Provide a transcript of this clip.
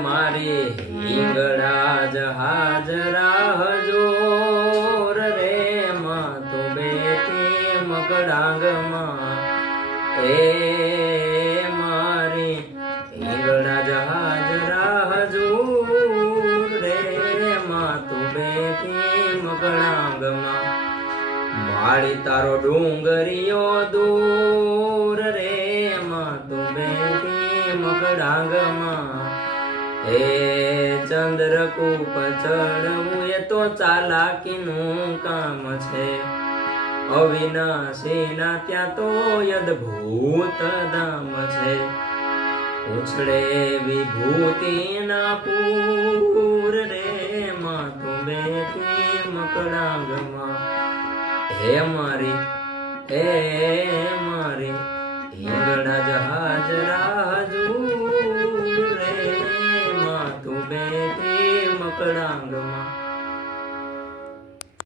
મારી હિંગળા જહાજ રાહજોર રે માં તું બેઠી મકડાંગમાં એ મારી હિંગળા જહાજ રાહજોર રે માં તું બેઠી મકડાંગમાં માળી તારો ડુંગરીઓ દૂર રે માં તું બેઠી મકડાંગમાં હે ચંદ્રકૂપ ચડવું એ તો ચાલાકીનું કામ છે અવિનાશીના ત્યાં તો અદ્ભુત ધામ છે ઉછળે વિભૂતિના પૂર રે માં તું બેઠી મકડાંગમાં હે મારી હિંગળા જહાજ રાજુ રે માં તું બેઠી મકડાંગમાં